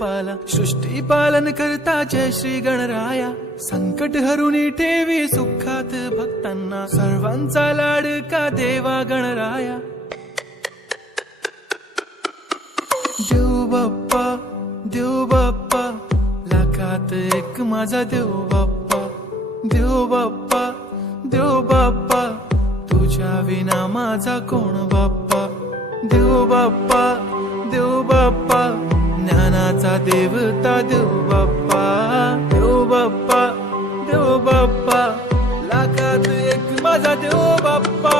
बाप्पाला. सृष्टी पालन करता जय श्री गणराया. संकट हरुनी ठेवी सुखात भक्तांना. सर्वांचा लाडका देवा गणराया. देव बाप्पा, देव बाप्पा, लाखात एक माझा देव बाप्पा. देव बाप्पा, देव बाप्पा, तुझ्या विना माझा कोण बाप्पा. देव बाप्पा, देव बाप्पा, ज्ञानाचा देवता देव बाप्पा. देव बाप्पा, देव बाप्पा, लाखात एक माझा देव बाप्पा.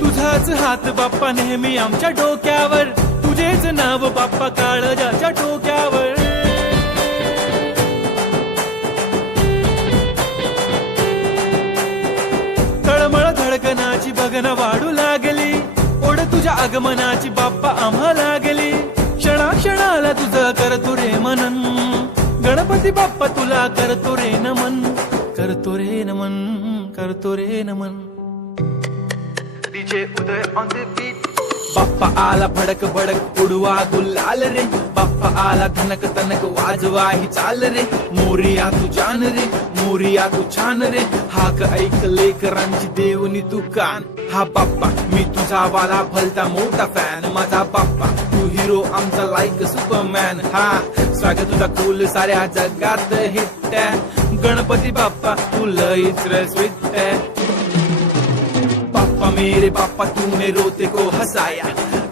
तुझाच हात बाप्पा नेहमी आमच्या डोक्यावर. तुझेच नाव बाप्पा काळजाच्या डोक्यावर. तळमळ धडकनाची बघना वाढू लागली. ओढ तुझ्या आगमनाची बाप्पा आम्हा लागली. क्षणाक्षणाला तुझं करतो रे मनन. गणपती बाप्पा तुला करतो रे नमन. करतो रे नमन, करतो रे नमन. DJ Uday on the beat. Bappa आला भडक भडक उडवा गुलाल रे. बाप्पा आला धनक तनक वाजवा ही चाल रे. मोरिया तू जान रे, मोरिया तू छान रे. हाक ऐक लेकरांची देवनी तू कान. हा बाप्पा मी तुझा वाला भलता मोठा फॅन. माझा बाप्पा तू हिरो आमचा लाईक सुपरमॅन. हा स्वागत तुझा कूल साऱ्या जगात हिट. गणपती बाप्पा तू लईच रे स्वीट. पापा मेरे पापा तूने रोते को हंसाया.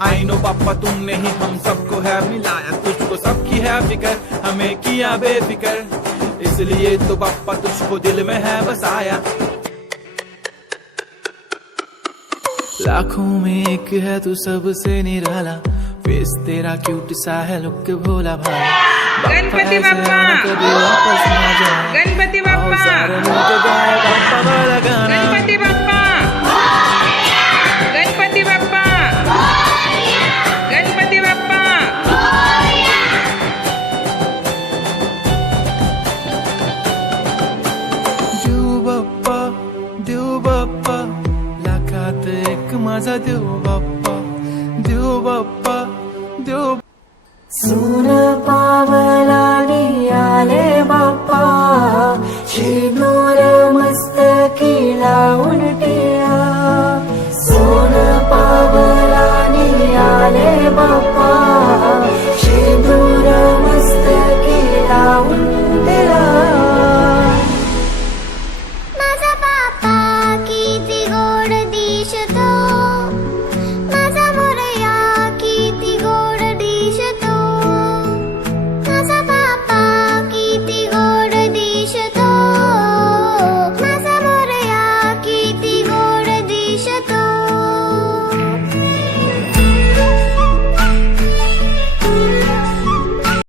आई नो पापा तुमने ही हम सबको है मिलाया. तुझको सबकी है फिकर, हमें किया बेफिकर. इसलिए तो पापा तुझको दिल में है बसाया. लाखों में एक है तू सबसे निराला. फेस तेरा क्यूट सा है लुक भोला भाला. गणपती बाप्पा, गणपती बाप्पा, गणपती बाप्पा, गणपती बाप्पा, गणपती बाप्पा. देव बाप्पा, देव बाप्पा, लाखात एक माझा देव बाप्पा. देव बाप्पा, देव सुर पाव